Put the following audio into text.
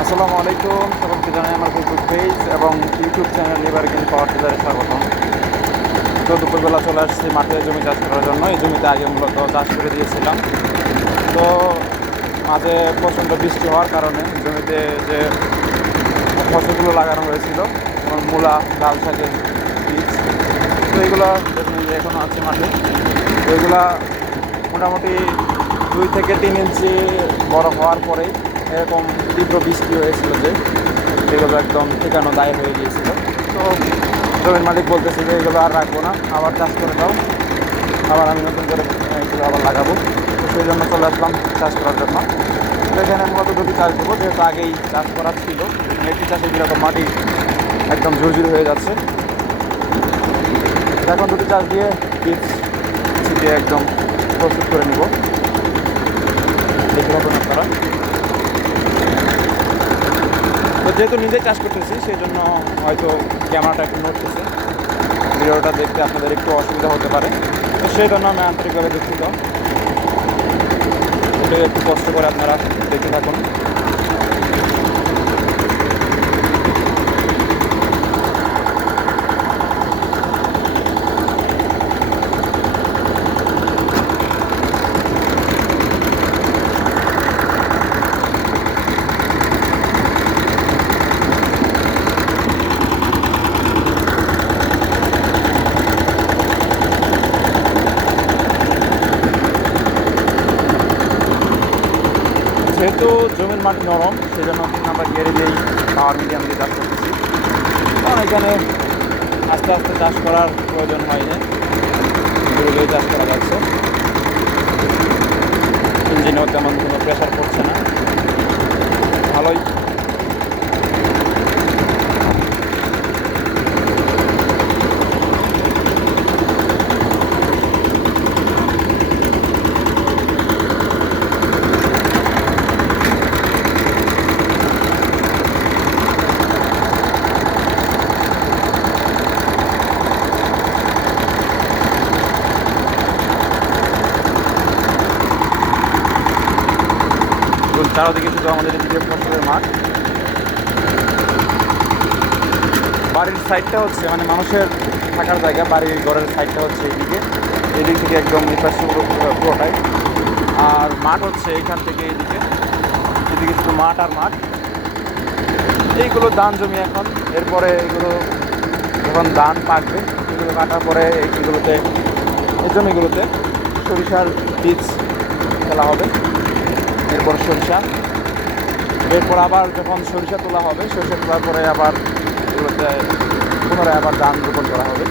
আসসালামু আলাইকুম। সকলকে জানাই আমার ফেসবুক পেজ এবং ইউটিউব চ্যানেল এবার কিন্তু পাওয়ার টিলারে স্বাগতম তো দুপুরবেলা চলে আসছি মাঠে জমি চাষ করার জন্য। এই জমিতে আগে মূলত চাষ করে দিয়েছিলাম। তো মাঝে প্রচণ্ড বৃষ্টি হওয়ার কারণে জমিতে যে ফসলগুলো লাগানো হয়েছিল, যেমন মূলা লাল শাকের বীজ, তো এগুলো এখনও আছে মাঠে। তো এগুলা মোটামুটি দুই থেকে তিন ইঞ্চি বড় হওয়ার পরেই এরকম তীব্র বৃষ্টি হয়েছিল যে, এগুলো একদম ঠিকানো দায় হয়ে গিয়েছিল। তো জমির মালিক বলতেছে যে, এগুলো আর রাখব না, আবার চাষ করে দাও, আবার আমি নতুন করে এগুলো আবার লাগাবো। তো সেই জন্য চলে আসলাম চাষ করার জন্য। তো এখানে মূলত দুটি চাষ দেবো যেহেতু আগেই চাষ করা ছিল একটি চাষে যেরকম মাটি একদম ঝুরঝুর হয়ে যাচ্ছে এখন দুটি চাষ দিয়ে বীজ ছিটিয়ে একদম প্রস্তুত করে নিব। দেখে পাবেন আপনারা। যেহেতু নিজে চাষ করতেছি সেই জন্য হয়তো ক্যামেরাটা একটু নড়তেছে। ভিডিওটা দেখতে আপনাদের একটু অসুবিধা হতে পারে। তো সেই জন্য আমি আন্তরিকভাবে দুঃখিত। একটু কষ্ট করে আপনারা দেখে থাকুন। যেহেতু জমির মাটি নরম সেই জন্য কিন্তু আমরা গেড়ে দিয়েই পাওয়ার মিডিয়াম দিয়ে চাষ করতেছি। কারণ এখানে আস্তে আস্তে চাষ করার প্রয়োজন হয়নি না। চাষ করা যাচ্ছে। ইঞ্জিনেও তেমন কোনো প্রেশার পড়ছে না ভালোই এবং চারদিকে শুধু আমাদের এদিকে ফসলের মাঠ। বাড়ির সাইডটা হচ্ছে মানে মানুষের থাকার জায়গা, বাড়ির ঘরের সাইডটা হচ্ছে এইদিকে। এদিক থেকে একদম পুরো- পুরোটাই। আর মাঠ হচ্ছে এখান থেকে এইদিকে এদিকে শুধু মাঠ আর মাঠ। এইগুলো ধান জমি এখন। এরপরে এগুলো যখন ধান পাকবে, এগুলো কাটার পরে এইগুলোতে এই জমিগুলোতে সরিষার বীজ ফেলা হবে। এরপর সরিষা। এরপর আবার যখন সরিষা তোলা হবে, সরিষা তোলার পরে আবার এগুলোতে পুনরায় আবার ধান রোপণ করা হবে।